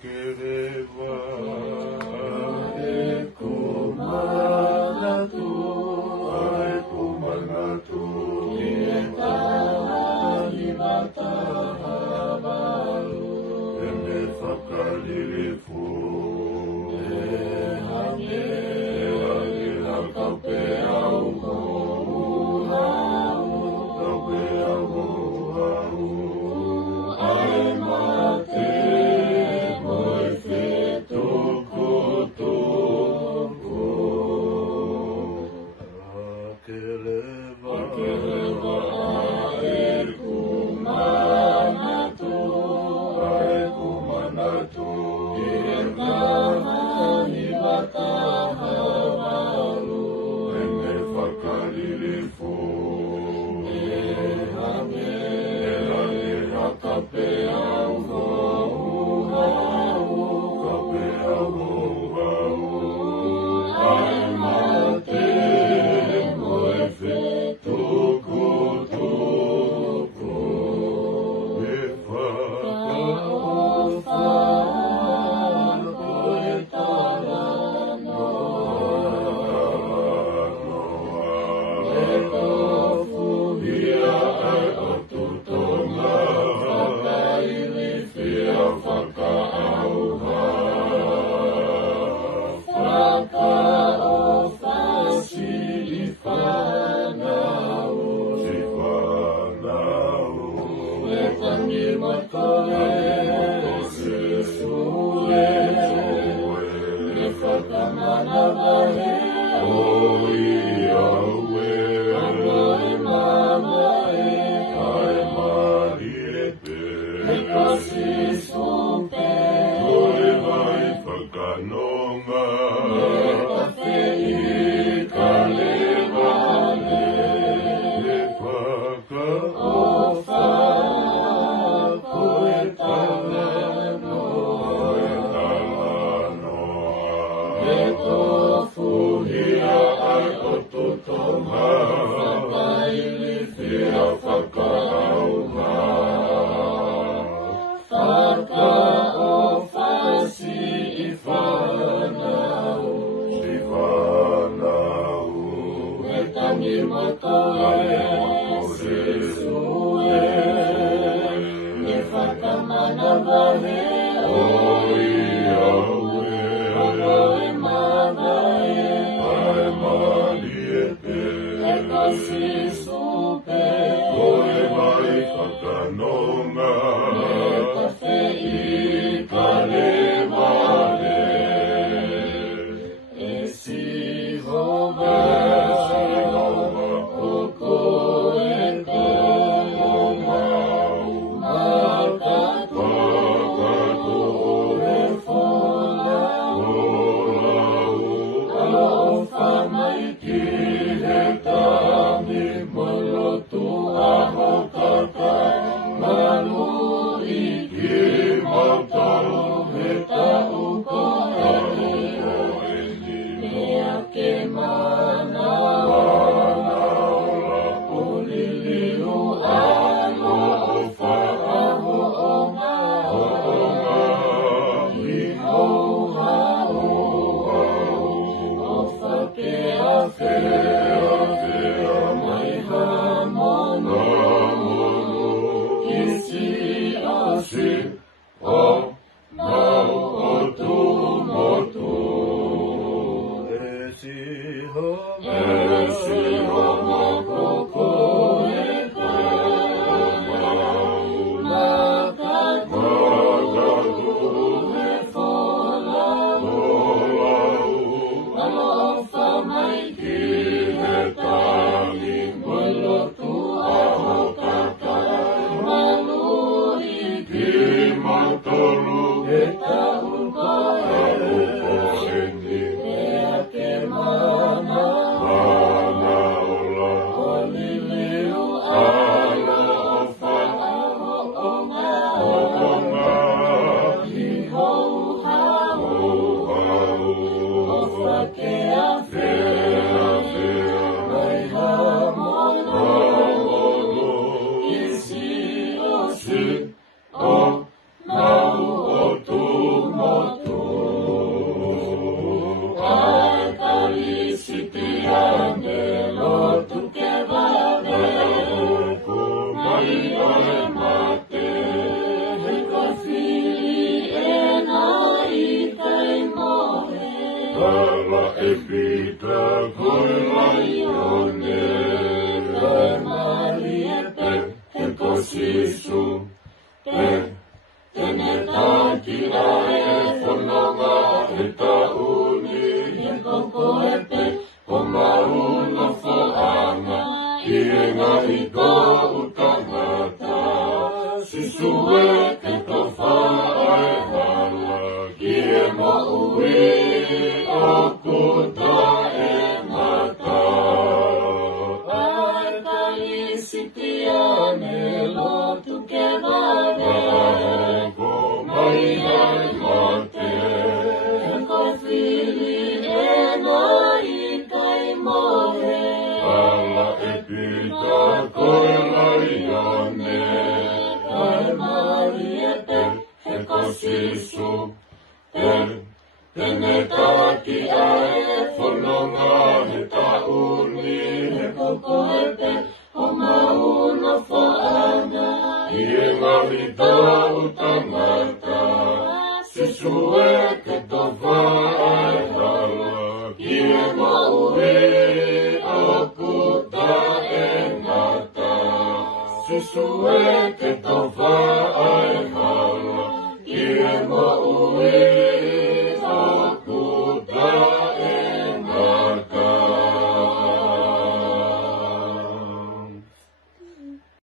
kereva Aekumanatu Kita Hibatahabalu Eme Fakalilifu Ehange Kaupe Auho Kaupe Auho Aemate Oh epita koilaione, Mariepe, ekosisu, tenetakia efononga etauni, Kokoepe, omauna foanga, ienga iko utangata, sisue ketofa aehala, kiemo ui okuta emata. Sitiane lo tu que vale, Ego maia mate, confili ena ikai more, ala epita koilaione, Mariepe, ekosisu, tenetaki ae fononga etauni, Kokoepe, Omauna foana, ienga rita utangata, sisue ketova aehala, ienga ui okuta emata, sisue ketova aehala, ienga ui